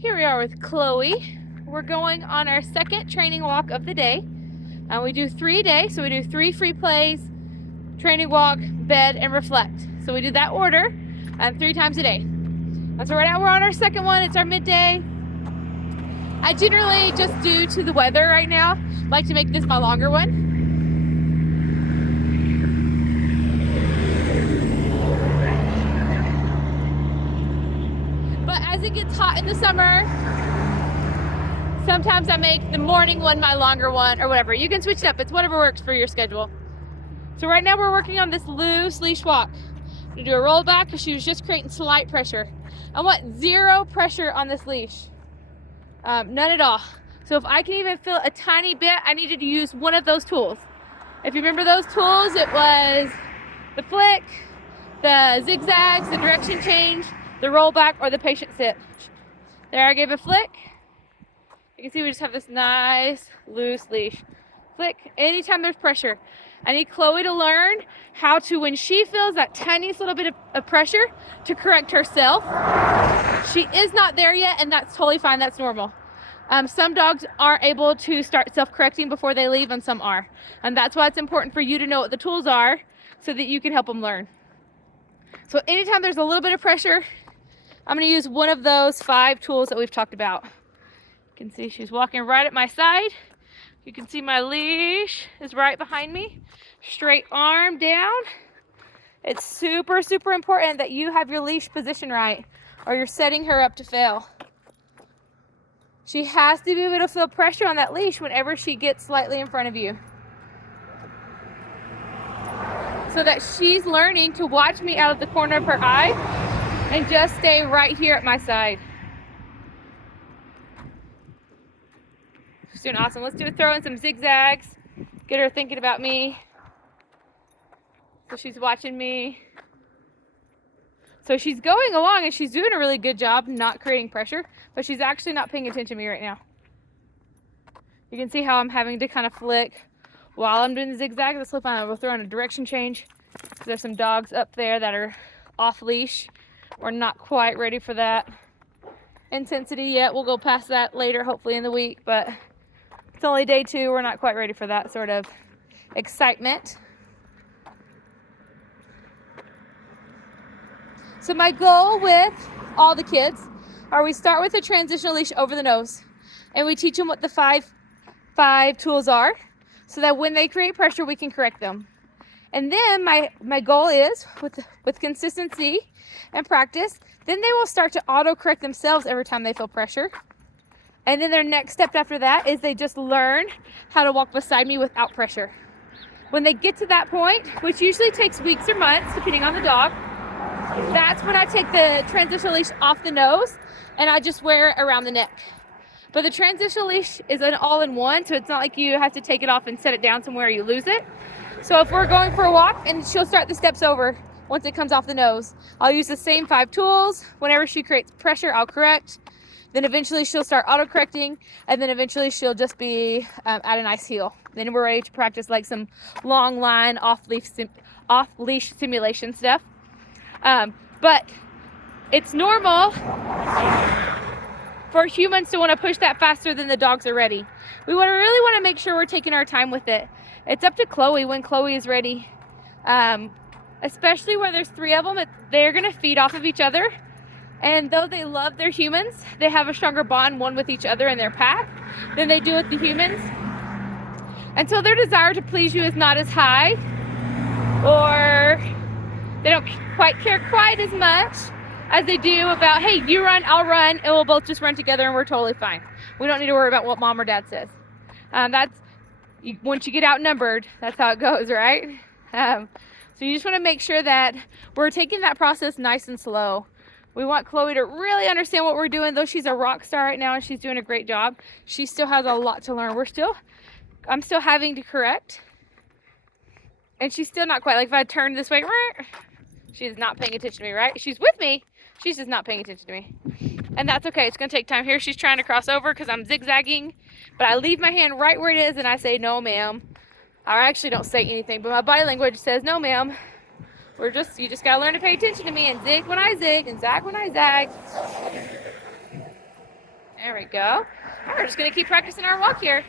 Here we are with Chloe. We're going on our second training walk of the day. We do 3 a day, so we do 3 free plays, training walk, bed, and reflect. So we do that order 3 times a day. So right now we're on our second one. It's our midday. I generally, just due to the weather right now, like to make this my longer one. But as it gets hot in the summer, sometimes I make the morning one my longer one or whatever. You can switch it up. It's whatever works for your schedule. So right now we're working on this loose leash walk. I'm gonna do a roll back because she was just creating slight pressure. I want 0 pressure on this leash. None at all. So if I can even feel a tiny bit, I needed to use one of those tools. If you remember those tools, it was the flick, the zigzags, the direction change, the roll back, or the patient sit. There, I gave a flick. You can see we just have this nice loose leash. Flick anytime there's pressure. I need Chloe to learn how to, when she feels that tiniest little bit of pressure, to correct herself. She is not there yet, and that's totally fine. That's normal. Some dogs are able to start self-correcting before they leave, and some are. And that's why it's important for you to know what the tools are so that you can help them learn. So anytime there's a little bit of pressure, I'm going to use one of those 5 tools that we've talked about. You can see she's walking right at my side. You can see my leash is right behind me. Straight arm down. It's super, super important that you have your leash position right, or you're setting her up to fail. She has to be able to feel pressure on that leash whenever she gets slightly in front of you, so that she's learning to watch me out of the corner of her eye and just stay right here at my side. She's doing awesome. Let's throw in some zigzags. Get her thinking about me. So she's watching me. So she's going along and she's doing a really good job not creating pressure, but she's actually not paying attention to me right now. You can see how I'm having to kind of flick while I'm doing the zigzag. Let's flip on. We'll throw in a direction change. There's some dogs up there that are off leash. We're not quite ready for that intensity yet. We'll go past that later, hopefully in the week, but it's only day 2. We're not quite ready for that sort of excitement. So my goal with all the kids are we start with a transitional leash over the nose, and we teach them what the five tools are, so that when they create pressure, we can correct them. And then my goal is with consistency and practice, then they will start to auto-correct themselves every time they feel pressure. And then their next step after that is they just learn how to walk beside me without pressure. When they get to that point, which usually takes weeks or months, depending on the dog, that's when I take the transitional leash off the nose and I just wear it around the neck. But the transitional leash is an all-in-one, so it's not like you have to take it off and set it down somewhere or you lose it. So if we're going for a walk and she'll start the steps over once it comes off the nose, I'll use the same 5 tools. Whenever she creates pressure, I'll correct. Then eventually she'll start auto-correcting, and then eventually she'll just be at a nice heel. Then we're ready to practice like some long line off-leash simulation stuff. But it's normal for humans to want to push that faster than the dogs are ready. We really want to make sure we're taking our time with it. It's up to Chloe when Chloe is ready. Especially where there's 3 of them, they're going to feed off of each other. And though they love their humans, they have a stronger bond one with each other in their pack than they do with the humans. And so their desire to please you is not as high, or they don't quite care quite as much as they do about, hey, you run, I'll run, and we'll both just run together and we're totally fine. We don't need to worry about what mom or dad says. Once you get outnumbered, that's how it goes, right? So you just want to make sure that we're taking that process nice and slow. We want Chloe to really understand what we're doing. Though she's a rock star right now and she's doing a great job, she still has a lot to learn. I'm still having to correct. And she's still not quite, like if I turn this way, she's not paying attention to me, right? She's with me, she's just not paying attention to me. And that's okay, it's gonna take time. Here she's trying to cross over because I'm zigzagging, but I leave my hand right where it is and I say, no ma'am. I actually don't say anything, but my body language says, no ma'am. You just gotta learn to pay attention to me and zig when I zig and zag when I zag. There we go. We're just going to keep practicing our walk here.